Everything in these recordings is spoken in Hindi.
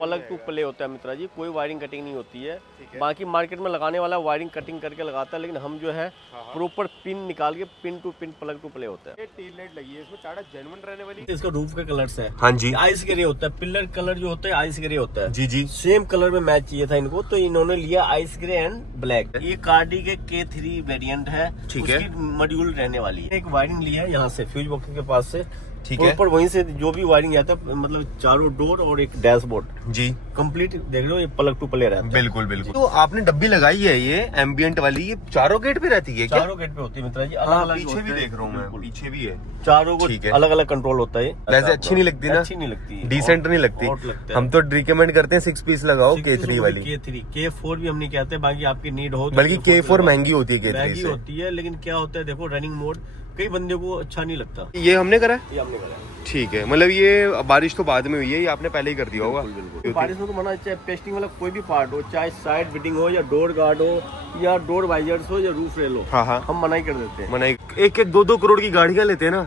प्लग टू प्ले होता है मित्रा जी, कोई वायरिंग कटिंग नहीं होती है। बाकी मार्केट में लगाने वाला वायरिंग कटिंग करके लगाता है, लेकिन हम जो है प्रॉपर पिन निकाल के pin to pin plug to play होता है। ये टेल लाइट लगी है इसमें, टाटा जेन्युइन रहने वाली। इसका रूफ का कलर्स है हाँ जी, आइस ग्रे होता है, पिलर कलर जो होता है आइस ग्रे होता है जी जी। सेम कलर में मैच चाहिए था इनको, तो इन्होंने लिया आइस ग्रे एंड ब्लैक। ये कार्डी के K3 वेरिएंट है, ठीक है। उसकी मॉड्यूल रहने वाली है। एक वायरिंग लिया है यहाँ से फ्यूज बॉक्स के पास से, ठीक है। ऊपर वहीं से जो भी वायरिंग आता है, मतलब चारों डोर और एक डैशबोर्ड जी कंप्लीट देख रहे हो, ये प्लग टू प्ले रहता है। बिल्कुल बिल्कुल। तो आपने डब्बी लगाई है ये एम्बियंट वाली, ये चारों गेट पे रहती है क्या? चारों गेट पे होती है मित्रा जी, अलग हाँ, अलग पीछे भी देख रहा हूँ मैं, पीछे भी है। चारों को ठीक है। अलग अलग कंट्रोल होता है। वैसे अच्छी नहीं लगती ना? अच्छी नहीं लगती, डिसेंट नहीं लगती। हम तो रिकमेंड करते हैं 6 पीस लगाओ K3 वाली। K3 K4 भी हम नहीं कहते, बाकी आपकी नीड हो तो बल्कि K4 महंगी होती है K3 महंगी से। होती है, लेकिन क्या होता है देखो, रनिंग मोड कई बंदे को अच्छा नहीं लगता। ये हमने करा है? ये हमने करा है। ठीक है, मतलब ये बारिश तो बाद में हुई है, ये आपने पहले ही कर दिया होगा। बिल्कुल। बारिश में तो मना, चाहे पेस्टिंग वाला कोई भी पार्ट हो, चाहे साइड फिटिंग हो या डोर गार्ड हो या डोर वाइजर्स हो या रूफ रेल हो, हाँ हाँ, हम मना ही कर देते हैं। मैंने एक 2-2 करोड़ की गाड़ियां लेते हैं ना,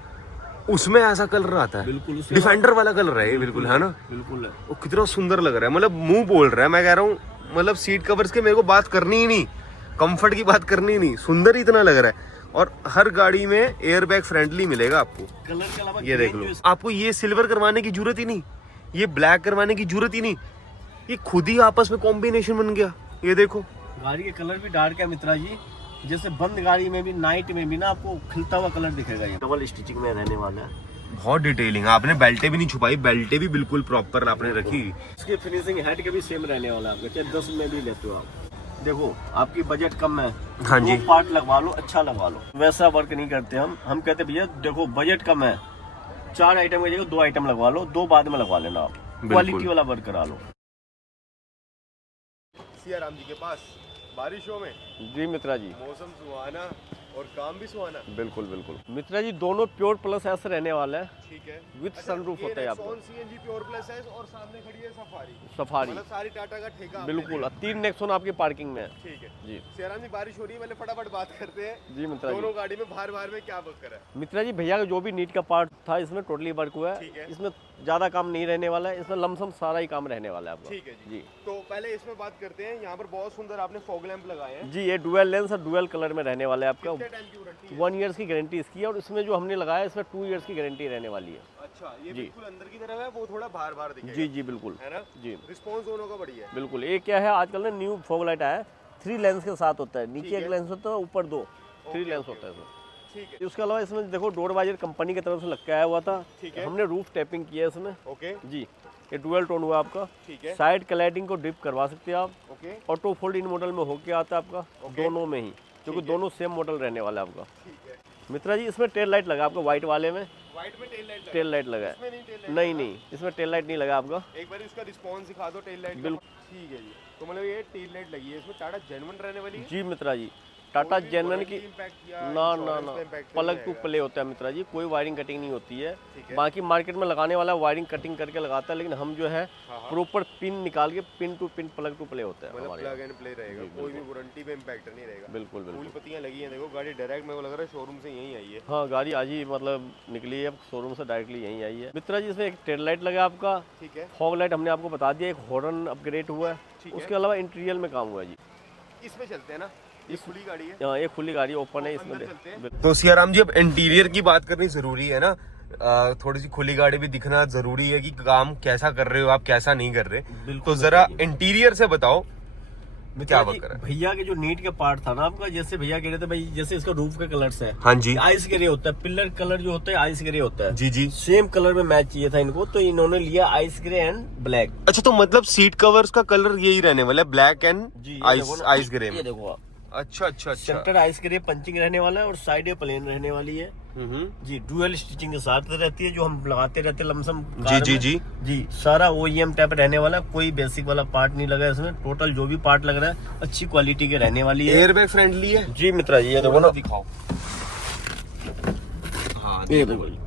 उसमें ऐसा कलर आता है। बिल्कुल डिफेंडर वाला कलर है ये, बिल्कुल है ना? बिल्कुल है। वो कितना सुंदर लग रहा है, मतलब मुंह बोल रहा है। मैं कह रहा हूँ मतलब सीट कवर्स के मेरे को बात करनी ही नहीं, कंफर्ट की बात करनी ही नहीं, सुंदर ही इतना लग रहा है। और हर गाड़ी में एयर बैग फ्रेंडली मिलेगा आपको। कलर के अलावा ये देख लो, आपको ये सिल्वर करवाने की जरूरत ही नहीं, ये ब्लैक करवाने की जरूरत ही नहीं, ये खुद ही आपस में कॉम्बिनेशन बन गया। ये देखो, गाड़ी के कलर भी डार्क है मित्रा जी, जैसे बंद गाड़ी में भी नाइट में भी ना आपको खिलता हुआ कलर दिखेगा। ये डबल स्टिचिंग में रहने वाला है। बहुत डिटेलिंग। आपने बेल्टे भी नहीं छुपाई, बेल्टे भी बिल्कुल प्रॉपर आपने रखी। इसकी फिनिशिंग हेड के भी सेम रहने वाला है आपका, चाहे 10 में भी लेते हो आप। देखो आपकी बजट कम है, हाँ जी, 2 पार्ट लगवा लो, अच्छा लगवा लो। वैसा वर्क नहीं करते हम कहते भैया देखो बजट कम है, 4 आइटम की जगह 2 आइटम लगवा लो, 2 बाद में लगवा लेना आप, क्वालिटी वाला वर्क करा लो। सिया राम जी के पास बारिशों में जी मित्रा जी, मौसम सुहाना और काम भी सुहाना। बिल्कुल बिल्कुल मित्रा जी, दोनों प्योर प्लस ऐसे रहने वाला है, ठीक है। विद सनरूफ होता है आपको। CNG प्योर प्लस है और सामने खड़ी है सफारी। सफारी मतलब सारी टाटा का ठेका आपने बिल्कुल, लिया। 3 नेक्सॉन आपकी पार्किंग में है। ठीक है जी सियाराम जी, बारिश हो रही है, पहले फटाफट बात करते हैं जी मित्रा जी। दोनों गाड़ी में बाहर में क्या वर्क करा है। मित्रा जी, भैया का जो भी नीट का पार्ट था इसमें टोटली वर्क हुआ ठीक है, है। इसमें ज्यादा काम नहीं रहने वाला है, इसमें लमसम सारा ही काम रहने वाला है आपका। ठीक है जी। जी तो पहले इसमें बात करते हैं, यहाँ पर बहुत सुंदर आपने फॉग लैंप लगाए हैं। जी, ये डुअल लेंस और डुअल कलर में रहने वाला है आपका। कितने टाइम की वारंटी है? 1 ईयर्स की गारंटी इसकी है, और इसमें जो हमने लगाया है इसमें 2 ईयर्स की गारंटी रहने वाली है। अच्छा, ये जी। बिल्कुल अंदर की तरफ है, वो थोड़ा बाहर दिखेगा। जी जी बिल्कुल, है ना? जी रिस्पॉन्स दोनों का बढ़िया है। बिल्कुल। ये क्या है आजकल ना न्यू फॉग लाइट आया है, 3 लेंस के साथ होता है, नीचे ठीक एक है। लेंस होता है, ऊपर 2, 3 लेंस होता है इसमें। ठीक है, उसके अलावा इसमें देखो डोर वाइजर कंपनी की तरफ से लग के आया हुआ था। ठीक है। हमने रूफ टैपिंग किया है इसमें। ओके, जी, ये डुअल टोन हुआ आपका। ठीक है, साइड क्लैडिंग को ड्रिप करवा सकते हैं आप, okay, auto fold in model में होके आता है आपका, दोनों में ही, क्योंकि दोनों सेम मॉडल रहने वाला है आपका। ठीक है। मित्रा जी, इसमें टेल लाइट लगा आपका, व्हाइट वाले में व्हाइट में टेल लाइट टेल लाइट लगा है। इसमें नहीं टेल लाइट? नहीं नहीं, इसमें टेल लाइट नहीं लगा आपका। एक बार इसका रिस्पॉन्स दिखा दो टेल लाइट का। बिल्कुल। ठीक है जी, तो मतलब ये टेल लाइट लगी है इसमें, टाटा जेन्युइन रहने वाली है। जी मित्रा जी, टाटा जेन्युइन की ना ना ना प्लग टू प्ले होता है मित्रा जी, कोई वायरिंग कटिंग नहीं होती है। बाकी मार्केट में लगाने वाला वायरिंग कटिंग करके लगाता है, लेकिन हम जो है प्रॉपर पिन निकाल के pin to pin plug to play होता है मतलब हमारे प्लग यहाँ। एंड प्ले रहेगा, कोई भी वारंटी पे इम्पैक्ट नहीं रहेगा। बिल्कुल फूल बिल्कुल। पत्तियां लगी हैं, देखो गाड़ी डायरेक्ट मेरे को लग रहा है शोरूम से यहीं आई है। हाँ, गाड़ी आज ही मतलब निकली है शोरूम से, डायरेक्टली यहीं आई है। मित्रा जी, इसमें एक टेल लाइट लगा आपका, ठीक है, फॉग लाइट हमने आपको बता दिया, एक हॉर्न अपग्रेड हुआ है, उसके अलावा इंटीरियर में काम हुआ है जी। इसमें चलते हैं ना, ये खुली गाड़ी है। हाँ, एक खुली गाड़ी ओपन है अंदर चलते हैं। इसमें। तो सियाराम जी, अब इंटीरियर की बात करनी जरूरी है ना, थोड़ी सी खुली गाड़ी भी दिखना जरूरी है कि काम कैसा कर रहे हो आप, कैसा नहीं कर रहे। बिल्कुल। तो जरा इंटीरियर से बताओ क्या मित्रा वर्क जी, करा है? भैया के जो नीट का पार्ट था ना आपका, जैसे भैया कह रहे थे भाई, जैसे इसका रूफ का कलर्स है हाँ जी, आइस ग्रे होता है, पिलर कलर जो होता है आइस ग्रे होता है, जी जी। सेम कलर में मैच चाहिए था इनको, तो इन्होंने लिया आइस ग्रे एंड ब्लैक। अच्छा, तो मतलब सीट कवर्स का कलर यही रहने वाला है, ब्लैक एंड जी, ये आइस देखो ना, आइस ग्रे ये में। देखो आप, अच्छा अच्छा अच्छा। सेंटर आइस ग्रे पंचिंग रहने वाला है और साइड प्लेन रहने वाली है। जी, डुअल स्टिचिंग के साथ रहती है, जो हम लगाते रहते हैं लमसम जी कार जी में। जी। जी, सारा OEM टाइप रहने वाला है, कोई बेसिक वाला पार्ट नहीं लगा है इसमें। टोटल जो भी पार्ट लग रहा है अच्छी क्वालिटी के रहने वाली है। एयर बैग फ्रेंडली है जी मित्रा जी, ये देखो ना, दिखाओ। हाँ, ये देखो जी,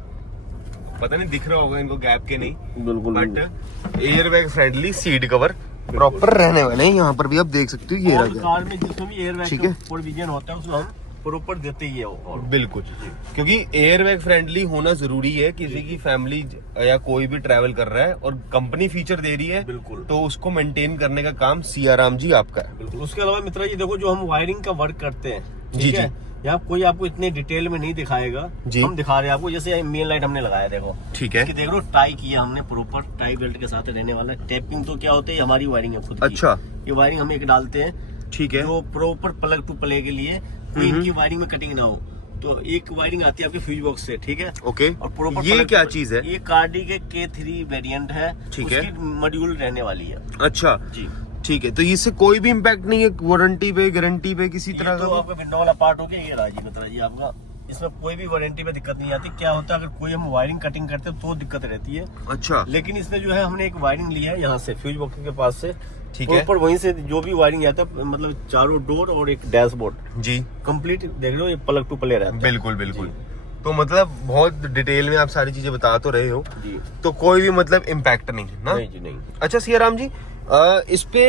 पता नहीं दिख रहा होगा इनको गैप के नहीं, बिल्कुल but air bag friendly seat cover proper रहने वाले हैं। यहाँ पर भी आप देख सकते हो, ये और रहा कार में जिसमें भी एयर बैग ठीक का है। प्रोविजन होता है उसमें हम प्रॉपर देते ही है वो। और बिल्कुल, क्योंकि एयरबैग फ्रेंडली होना जरूरी है किसी की फैमिली या कोई भी ट्रैवल कर रहा है और कंपनी फीचर दे रही है, बिल्कुल, तो उसको मेंटेन करने का काम सियाराम जी आपका है। बिल्कुल। उसके अलावा मित्रा जी देखो, जो हम वायरिंग का वर्क करते हैं, जी, ठीक है, यहाँ कोई आपको इतने डिटेल में नहीं दिखाएगा, हम दिखा रहे हैं आपको। जैसे मेन लाइट हमने लगाया, देखो, ठीक है, देख लो टाई किया हमने, प्रॉपर टाई बेल्ट के साथ रहने वाला है। टैपिंग तो क्या होता है, हमारी वायरिंग है खुद की। अच्छा, ये वायरिंग हम एक डालते हैं, ठीक है, जो प्रॉपर प्लग टू प्ले के लिए, कोई इनकी वायरिंग में कटिंग ना हो, तो एक वायरिंग आती है आपके फ्यूज बॉक्स से, ठीक है, ओके। और प्रॉपर ये क्या चीज है? ये कार्डी के K3 वेरिएंट है, ठीक है, मॉड्यूल रहने वाली है। अच्छा जी, ठीक है। तो इससे कोई भी इम्पैक्ट नहीं है वारंटी पे, गारंटी पे, किसी तरह तो का? आपका विंडो वाला पार्ट हो गया, ये रहा जी मित्रा जी आपका। इसमें कोई भी वारंटी पे दिक्कत नहीं आती। क्या होता है, अगर कोई हम वायरिंग कटिंग करते हैं तो दिक्कत रहती है। अच्छा, लेकिन इसमें जो है हमने एक वायरिंग ली है यहाँ से, फ्यूज बॉक्स के पास से, ठीक है, ऊपर वहीं से जो भी वायरिंग आता है, मतलब चारों डोर और एक डैशबोर्ड जी, कंप्लीट देख रहे हो, ये प्लग टू प्ले रहता है। बिल्कुल बिल्कुल। तो मतलब बहुत डिटेल में आप सारी चीजें बता तो रहे हो जी, तो कोई भी मतलब इम्पैक्ट नहीं है ना? नहीं जी नहीं। अच्छा सियाराम जी, इस पे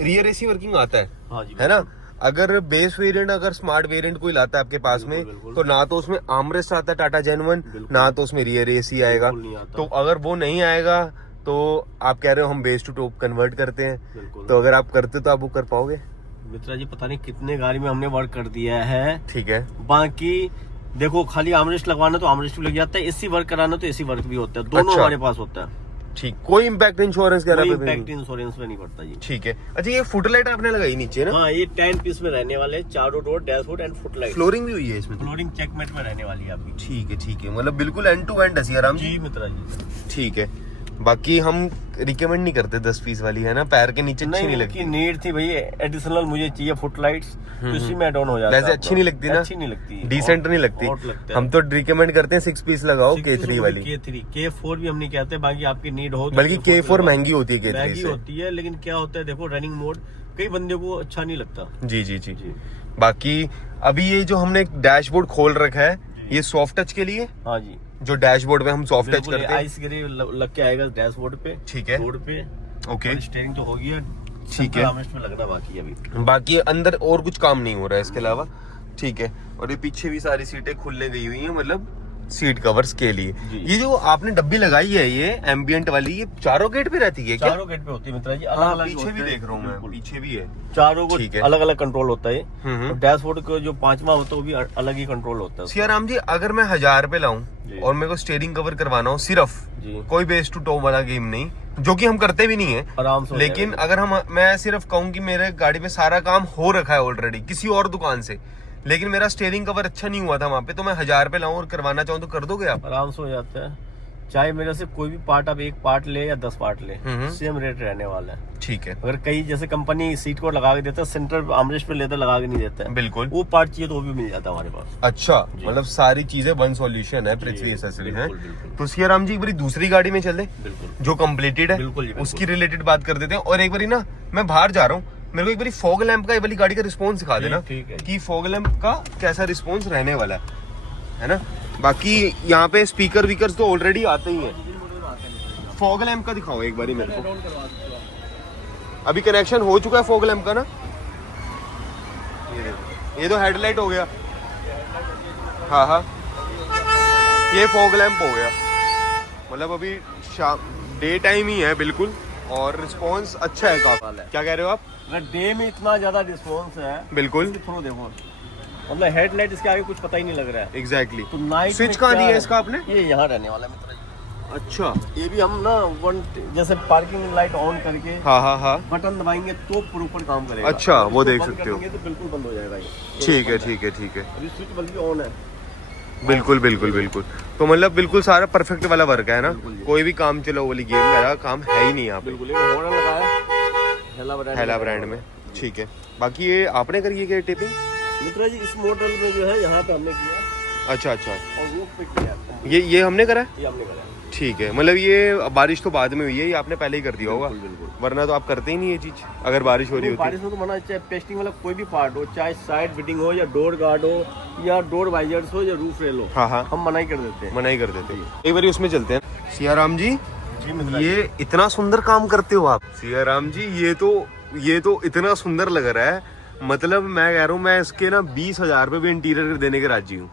रियर एसी वर्किंग आता है, हाँ जी, है ना? अगर बेस वेरिएंट, अगर स्मार्ट वेरिएंट कोई लाता है आपके पास में, बिल्कुल। तो ना तो उसमें आर्मरेस्ट आता है टाटा जेनवन, ना तो उसमें रियर एसी आएगा। बिल्कुल नहीं आता। तो अगर वो नहीं आएगा तो आप कह रहे हो हम बेस टू टॉप कन्वर्ट करते हैं, बिल्कुल। तो अगर आप करते तो आप वो कर पाओगे? मित्रा जी पता नहीं कितने गाड़ी में हमने वर्क कर दिया है, ठीक है, बाकी देखो, खाली आर्मरेस्ट लगवाना तो आर्मरेस्ट भी लग जाता है, एसी वर्क कराना तो एसी वर्क भी होता है, दोनों अच्छा, हमारे पास होता है। ठीक, कोई इम्पैक्ट इंश्योरेंस कोई वगैरह पे इम्पैक्ट नहीं? इंश्योरेंस में नहीं पड़ता जी। ठीक है। अच्छा, ये फुट लाइट आपने लगाई नीचे ना? हाँ, ये 10 पीस में रहने वाले, चारों door, dashboard and foot light. Flooring भी हुई है इसमें? फ्लोरिंग चेकमेट में रहने वाली है आपकी। ठीक है, ठीक है, मतलब बिल्कुल एंड टू एंड है सियाराम जी मित्रा जी। ठीक है। बाकी हम रिकमेंड नहीं करते 10 पीस वाली, है ना? पैर के नीचे अच्छी नहीं लगती। नीड थी भाई, एडिशनल मुझे चाहिए फुट लाइट्स, तो इसी में डाउन हो जाता है। वैसे अच्छी नहीं लगती ना? अच्छी नहीं लगती, डिसेंट नहीं लगती। हम तो रिकमेंड करते हैं 6 पीस लगाओ, K3 वाली। K3, K4 भी हम नहीं कहते, बाकी आपकी नीड हो तो बल्कि K4 महंगी होती है K3 महंगी से। होती है, लेकिन क्या होता है देखो, रनिंग मोड कई बंदे को अच्छा नहीं लगता। जी जी जी जी। बाकी अभी ये जो हमने डैशबोर्ड खोल रखा है, ये सॉफ्ट टच के लिए, हाँ जी, जो डैशबोर्ड पे हम सॉफ्ट टच करते हैं, आइस ग्रे लग के आएगा डैशबोर्ड पे, ठीक है, रोड पे। ओके, स्टीयरिंग तो हो गया, ठीक है। में लगना बाकी है अभी। बाकी अंदर और कुछ काम नहीं हो रहा है इसके अलावा, ठीक है। और ये पीछे भी सारी सीटें खुलने गई हुई हैं, मतलब सीट कवर्स के लिए। ये जो आपने डब्बी लगाई है, ये एम्बियंट वाली, ये चारों गेट पे रहती है क्या? चारों गेट पे होती है मित्रा जी, अलग हाँ, अलग पीछे भी देख रहा हूँ मैं, पीछे भी है। चारों को ठीक है, अलग अलग कंट्रोल होता है। डैशबोर्ड को जो 5वां होता है वो भी अलग ही कंट्रोल होता है। सियाराम जी, अगर मैं 1000 रुपए लाऊं और मेरे को स्टीयरिंग कवर करवाना हो सिर्फ, कोई बेस टू टॉप वाला गेम नहीं, जो कि हम करते भी नहीं है आराम से, लेकिन अगर मैं सिर्फ कहूँ कि मेरे गाड़ी में सारा काम हो रखा है ऑलरेडी किसी और दुकान से, लेकिन मेरा स्टीयरिंग कवर अच्छा नहीं हुआ था वहां पे, तो मैं 1000 रुपए लाऊं और करवाना चाहूँ तो कर दोगे आप? आराम से हो जाता है। चाहे मेरे से कोई भी पार्ट, आप एक पार्ट ले या 10 पार्ट ले, सेम रेट रहने वाला है। ठीक है। अगर कई जैसे कंपनी सीट को लगा के देता है, सेंटर आर्मरेस्ट पे लेकर लगा के नहीं देता है, बिल्कुल, वो पार्ट चाहिए तो वो भी मिल जाता है हमारे पास। अच्छा, मतलब सारी चीजें वन सॉल्यूशन है पृथ्वी एसेसरी है। तो सियाराम जी एक बारी दूसरी गाड़ी में चले, जो कम्प्लीटेड है, उसकी रिलेटेड बात कर देते हैं। और एक बारी ना, मैं बाहर जा रहा हूँ, मेरे को एक बारी फॉग लैंप का ये वाली गाड़ी का रिस्पॉन्स दिखा देना कि फॉग लैंप का कैसा रिस्पॉन्स रहने वाला है ना? बाकी यहाँ पे स्पीकर वीकर तो ऑलरेडी आते ही हैं। फॉग लैंप का दिखाओ एक बारी मेरे को। अभी कनेक्शन हो चुका है फॉग लैंप का ना? ये तो हेडलाइट हो गया, हाँ हाँ, ये फॉग लैंप हो गया। मतलब अभी शाम डे टाइम ही है बिल्कुल, और रिस्पॉन्स अच्छा है काफी। क्या कह रहे हो आप? अगर डे में इतना ज्यादा रिस्पॉन्स है, बिल्कुल, थ्रू देखो, मतलब हेडलाइट इसके आगे कुछ पता ही नहीं लग रहा है। एग्जैक्टली। तो नाइट स्विच कहाँ दिया है इसका आपने? ये यहाँ रहने वाला है मित्र जी। अच्छा, ये भी हम ना जैसे पार्किंग लाइट ऑन करके, हाँ हाँ हाँ, बटन दबाएंगे तो प्रॉपर काम करेगा। अच्छा, वो देख बंद सकते हो। करेंगे तो बिल्कुल बंद हो जाएगा ये। ठीक है ठीक है ठीक है, अभी स्विच बल्कि ऑन है। बिल्कुल बिल्कुल बिल्कुल। तो मतलब बिल्कुल सारा परफेक्ट वाला वर्क है ना, कोई भी काम चलो वाली गेम मेरा काम है ही नहीं यहाँ पे। बिल्कुल, ये हॉर्न लगाया हेला ब्रांड में, ठीक है। बाकी ये आपने करी है क्या टिपिंग? मित्रा जी इस मॉडल में जो है यहाँ पे हमने किया। अच्छा अच्छा, और रूफ पे किया। ये हमने करा है? ये हमने करा है। ठीक है, मतलब ये बारिश तो बाद में हुई है, ये आपने पहले ही कर दिया होगा, बिल्कुल। वरना तो आप करते ही नहीं ये चीज अगर बारिश हो रही होती। बारिश में तो मना, चाहे पेस्टिंग वाला कोई भी पार्ट हो, चाहे साइड फिटिंग हो या डोर गार्ड हो या डोर वाइजर्स हो या रूफ रेल हो, हाँ हाँ, हम मना ही कर देते हैं। मना ही कर देते हैं। एक बार उसमें चलते हैं। सियाराम जी, जी ये इतना सुंदर काम करते हो आप। सियाराम जी, ये तो इतना सुंदर लग रहा है, मतलब मैं कह रहा हूँ मैं इसके ना 20,000 रुपए भी इंटीरियर देने के राजी हूँ।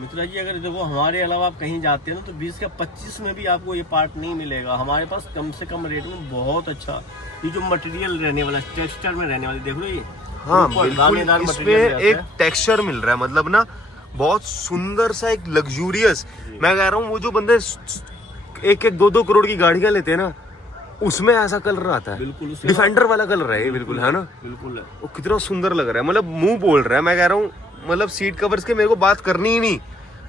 मित्रा जी अगर देखो हमारे अलावा आप कहीं जाते हैं ना तो 20 का 25 में भी आपको ये पार्ट नहीं मिलेगा। हमारे पास कम से कम रेट में बहुत अच्छा ये जो मटेरियल रहने वाला टेक्सचर में रहने वाली देख लो ये। हाँ ऊपर बिल्कुल, दानेदार इसमें मटेरियल रहता एक है। टेक्सचर मिल रहा है, मतलब ना बहुत सुंदर सा एक लग्जूरियस। मैं कह रहा हूँ वो जो बंदे 1-1 2-2 करोड़ की गाड़ियां लेते हैं ना उसमें ऐसा कलर आता है, बिल्कुल उसके डिफेंडर वाला कलर है ये, बिल्कुल है ना। बिल्कुल है। वो कितना सुंदर लग रहा है, मतलब मुंह बोल रहा है। मैं कह रहा हूँ मतलब सीट कवर्स के मेरे को बात करनी ही नहीं,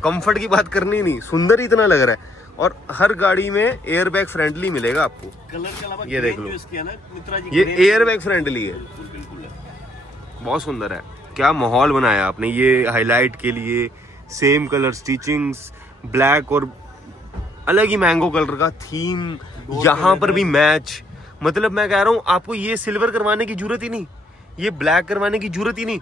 कंफर्ट की बात करनी ही नहीं, सुंदर ही इतना लग रहा है। और हर गाड़ी में एयर बैग फ्रेंडली मिलेगा आपको। कलर के अलावा ये देख लो, जो इसकी है ना मित्रा जी, ये ग्रेन एयर बैग फ्रेंडली है, बिल्कुल बिल्कुल है। बहुत सुंदर है। क्या माहौल बनाया आपने ये हाईलाइट के लिए, सेम कलर स्टिचिंग्स, ब्लैक और अलग ही मैंगो कलर का थीम, यहाँ पर भी मैच। मतलब मैं कह रहा हूँ आपको ये सिल्वर करवाने की जरूरत ही नहीं, ये ब्लैक करवाने की जरूरत ही नहीं,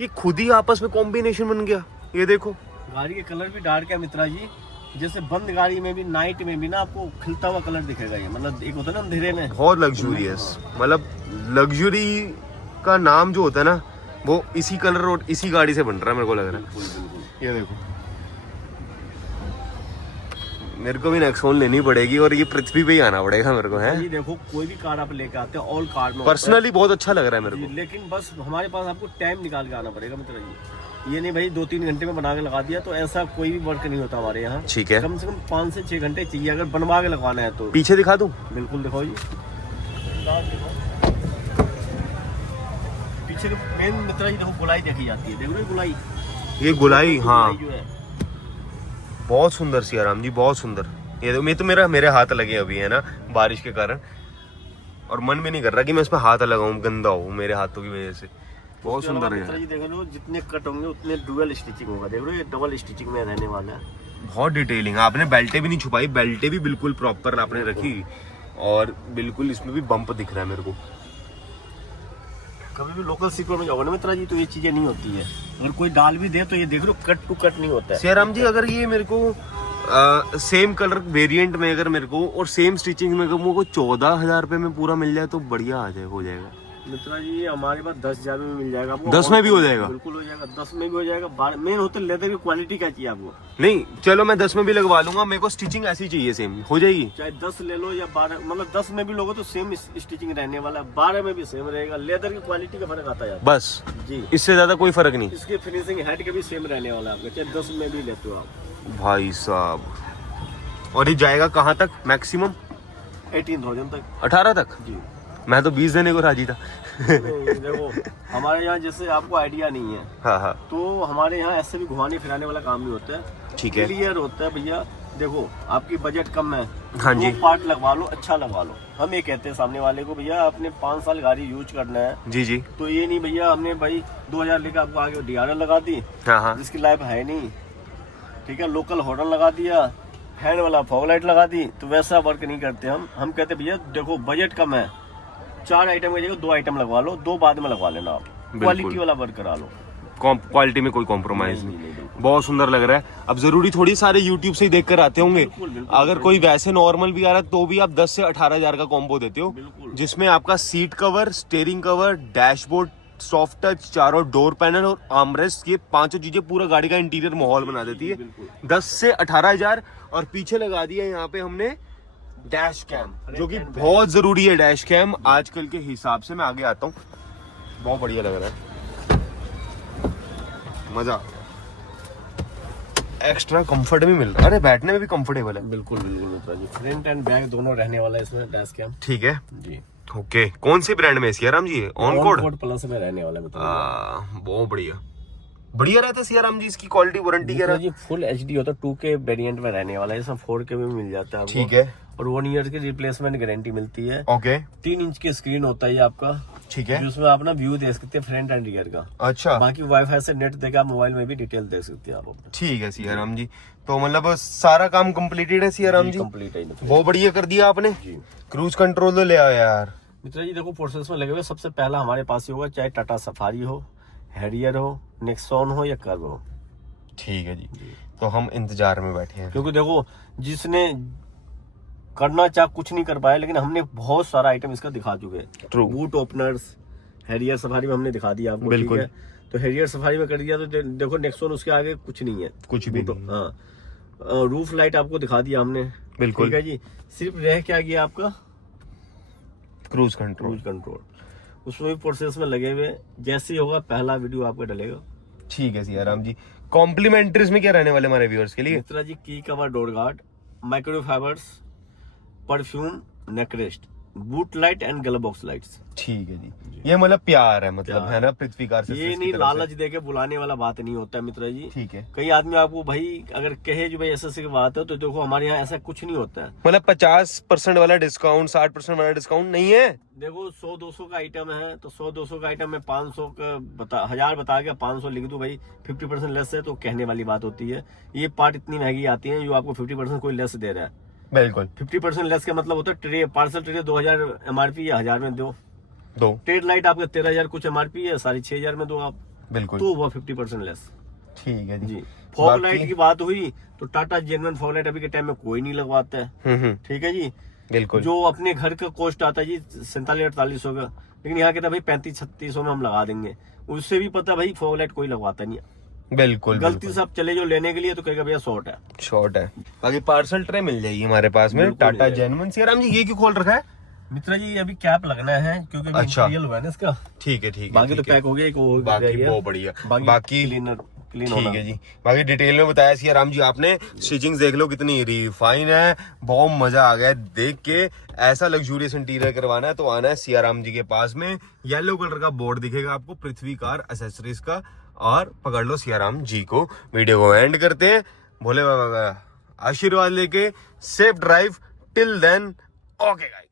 ये खुद ही आपस में कॉम्बिनेशन बन गया। ये देखो गाड़ी के कलर भी डार्क है मित्रा जी, जैसे बंद गाड़ी में भी नाइट में भी ना आपको खिलता हुआ कलर दिखेगा। ये मतलब एक होता है ना अंधेरे में, बहुत लग्जूरियस, मतलब लग्जरी का नाम जो होता है ना वो इसी कलर और इसी गाड़ी से बन रहा है, मेरे को लग रहा है। बिल्कुल बिल्कुल। ये देखो मेरे को भी नेक्सॉन लेनी पड़ेगी और ये पृथ्वी पे ही आना पड़ेगा मेरे को, है जी देखो कोई भी कार आप लेके आते हैं ऑल कार में पर्सनली बहुत अच्छा लग रहा है मेरे जी, को। लेकिन बस हमारे पास आपको टाइम निकाल के आना पड़ेगा मित्रा जी। ये नहीं भाई 2-3 घंटे में बना के लगा दिया, तो ऐसा कोई भी वर्क नहीं होता हमारे यहाँ। ठीक है, कम से कम 5 से 6 घंटे चाहिए अगर बनवा के लगवाना है तो। पीछे दिखा दूं? बिल्कुल दिखाओ जी। पीछे मेन मित्रा जी देखो गुलाई देखी जाती है, देखो गुलाई, ये गुलाई, हाँ जो है बहुत सुंदर सियाराम जी, बहुत सुंदर। ये मैं तो मेरे हाथ लगे अभी है ना बारिश के कारण, और मन भी नहीं कर रहा कि मैं इस पे हाथ लगाऊं, गंदा हो मेरे हाथों की वजह से। बहुत सुंदर मित्रा है, जी देख लो जितने कट होंगे उतने डुअल स्टिचिंग होगा। देख लो ये डबल स्टिचिंग में रहने वाला है। बहुत डिटेलिंग। आपने बेल्टे भी नहीं छुपाई, बेल्टे भी बिल्कुल प्रॉपर आपने रखी, और बिल्कुल इसमें भी बम्प दिख रहा है मेरे को। कभी भी लोकल सीक्वेंस में जाओगे ना मित्रा जी तो ये चीजें नहीं होती है। अगर कोई डाल भी दे तो ये देख लो कट टू कट नहीं होता है। सियाराम जी अगर ये मेरे को सेम कलर वेरिएंट में अगर मेरे को और सेम स्टिचिंग में मेरे को 14,000 रुपए में पूरा मिल जाए तो बढ़िया आ जाए, हो जाएगा मित्रा जी। हमारे पास 10,000 में मिल जाएगा आपको। 10 में भी हो जाएगा? बिल्कुल हो जाएगा, 10 में भी हो जाएगा। मेन होता है लेदर की क्वालिटी क्या चाहिए आपको। नहीं चलो मैं 10 में भी लगवा लूंगा, मेरे को स्टिचिंग ऐसी चाहिए सेम, हो जाएगी। चाहे 10 ले लो या 12, मतलब 10 में भी लोगे तो सेम स्टिचिंग रहने वाला है, 12 में भी सेम रहेगा। लेदर की क्वालिटी का फर्क आता है बस जी, इससे ज्यादा कोई फर्क नहीं। इसकी फिनिशिंग हेड के भी सेम रहने वाला है आपका, चाहे 10 में भी लेते हो आप। भाई साहब, और ये जाएगा कहाँ तक मैक्सिमम? 18,000 तक 18 तक? जी। मैं तो 20 देने को राजी था। नहीं, देखो हमारे यहाँ जैसे आपको आइडिया नहीं है, हाँ हाँ तो हमारे यहाँ ऐसे भी घुमाने फिराने वाला काम नहीं होता है। ठीक है, क्लियर होता है भैया। देखो आपकी बजट कम है, हाँ जी, 2 पार्ट लगवा लो, अच्छा लगवा लो। हम ये कहते हैं सामने वाले को भैया आपने 5 साल गाड़ी यूज करना है, जी जी, तो ये नहीं भैया हमने भाई 2,000 लेकर आपको आगे DRL लगा दी हाँ हाँ, जिसकी लाइफ है नहीं, ठीक है, लोकल हॉर्न लगा दिया, फैन वाला फॉग लाइट लगा दी, तो वैसा वर्क नहीं करते हम कहते भैया देखो बजट कम है, 4 आइटम की जगह 2 आइटम लगवा लो, 2 बाद में लगवा लेना आप, क्वालिटी वाला वर्क करा लो। क्वालिटी में कोई कॉम्प्रोमाइज नहीं। नहीं। बहुत सुंदर लग रहा है। अब जरूरी थोड़ी सारे YouTube से ही देख कर आते होंगे, बिल्कुल, अगर कोई वैसे नॉर्मल भी आ रहा है तो भी आप 10 से 18,000 का कॉम्बो देते हो, बिल्कुल। जिसमें आपका seat cover, steering cover, dashboard, soft touch, चारों डोर पैनल और आर्मरेस्ट, ये 5 चीजें पूरा गाड़ी का इंटीरियर माहौल बना देती है। 10 से 18,000। और पीछे लगा दिया यहाँ पे हमने डैश कैम, जो कि बहुत जरूरी है। डैश कैम आजकल के हिसाब से, मैं आगे आता हूँ, बहुत बढ़िया लग रहा है, मजा। एक्स्ट्रा कंफर्ट भी मिल रहा है, अरे बैठने में भी कंफर्टेबल है। बिल्कुल बिल्कुल मित्रा जी, फ्रंट एंड बैक दोनों रहने वाला है इसमें डैश कैम। ठीक है, जी ओके। कौन सी ब्रांड में सियाराम जी? ऑन कोड प्लस में रहने वाला है मित्रा बहुत बढ़िया बढ़िया रहता है सियाराम जी। इसकी क्वालिटी वारंटी क्या जी। फुल HD होता है, 2K वेरिएंट में रहने वाला है, इसमें 4K में मिल जाता है आपको। ठीक है, और 1 ईयर की रिप्लेसमेंट गारंटी मिलती है। ओके, 3 इंच की स्क्रीन होता है ये आपका, ठीक है, जिसमें आप ना व्यू देख सकते हैं फ्रंट एंड रियर का। अच्छा, बाकी वाईफाई से नेट देकर आप मोबाइल में भी डिटेल देख सकते हैं आप अपना। ठीक है सियाराम जी। तो मतलब सारा काम कंप्लीटेड है सियाराम जी? कंप्लीट है मित्रा बहुत बढ़िया कर दिया आपने। जी। क्रूज कंट्रोल तो ले आओ यार। मित्रा जी देखो प्रोसेस में लगे हुए सबसे पहला हमारे पास ही होगा, चाहे टाटा सफारी हो, हैरियर हो, नेक्सॉन हो या कर्व हो। ठीक है जी, तो हम इंतजार में बैठे हैं, क्योंकि देखो जिसने करना चाह कुछ नहीं कर पाया, लेकिन हमने बहुत सारा आइटम इसका दिखा चुके हैं। True. Boot openers, Harrier safari में हमने दिखा दिया आपको, बिल्कुल। ठीक है। तो हैरियर सफारी में कर दिया तो देखो नेक्सॉन उसके आगे कुछ नहीं है, कुछ भी तो नहीं। हाँ, रूफ लाइट आपको दिखा दिया हमने, बिल्कुल। ठीक है जी। सिर्फ रह क्या गया आपका क्रूज कंट्रोल। क्रूज कंट्रोल, उसमें भी प्रोसेस में लगे हुए, जैसे ही होगा पहला वीडियो आपका डलेगा। ठीक है सियाराम जी। कॉम्प्लीमेंट्रीज में क्या रहने वाले हमारे व्यूअर्स के लिए? मित्रा जी की cover, door guard, microfibers, perfume, neck rest, boot light and glove box lights. ठीक है जी। ये मतलब प्यार है, मतलब प्यार। है ना पृथ्वी कार से ये नहीं लालच देके बुलाने वाला बात नहीं होता है मित्रा जी। ठीक है। कई आदमी आपको भाई अगर कहे जो भाई ऐसे की बात है, तो देखो हमारे यहाँ ऐसा कुछ नहीं होता है। मतलब 50% वाला डिस्काउंट, 60% वाला डिस्काउंट नहीं है। देखो 100-200 का आइटम है तो 100-200 का आइटम में 500 का 1000 बता के 500 लिख दूं भाई, 50% लेस है तो कहने वाली बात होती है। ये पार्ट इतनी महंगी आती है जो आपको 50% कोई लेस दे रहा है। बिल्कुल। 50% लेस का मतलब होता है ट्रे, पार्सल ट्रे 2000 एमआरपी या 1000 में दो, ट्रेड लाइट आपका 13000 कुछ एमआरपी है, 6500 में दो आप, बिल्कुल। तो हुआ 50% लेस। ठीक है जी। फॉग लाइट की बात हुई तो टाटा जेन्युइन फॉग लाइट अभी के टाइम में कोई नहीं लगवाता है, ठीक है जी। बिल्कुल। जो अपने घर का कॉस्ट आता है जी 4700-4800 का, लेकिन यहाँ के था भाई 3500-3600 में हम लगा देंगे। उससे भी पता भाई फॉग लाइट कोई लगवाता नहीं है। बिल्कुल। गलती से आप चले जो लेने के लिए तो कहेगा भैया शॉर्ट है, शॉर्ट है। बाकी पार्सल ट्रे मिल जाएगी हमारे पास में, बिल्कुल टाटा मिल जाएगी। जेन्युइन। सियाराम जी ये क्यों खोल रखा है? मित्रा जी अभी कैप लगना है क्योंकि अभी अच्छा। रियल हुआ है ना इसका। ठीक है, ठीक है। बाकी तो ठीक है। पैक हो गया, एक वो बाकी रह गया। बहुत बढ़िया। बाकी क्लीन होना। ठीक है जी। बाकी डिटेल में बताया सियाराम जी आपने। स्टिचिंग देख लो कितनी रिफाइन है, बहुत मजा आ गया देख के। ऐसा लग्जूरियस इंटीरियर करवाना है तो आना है सियाराम जी के पास में। येलो कलर का बोर्ड दिखेगा आपको पृथ्वी कार एक्सेसरीज का, और पकड़ लो सियाराम जी को। वीडियो को एंड करते हैं, भोले बाबा का आशीर्वाद लेके। Safe drive till then, okay guys.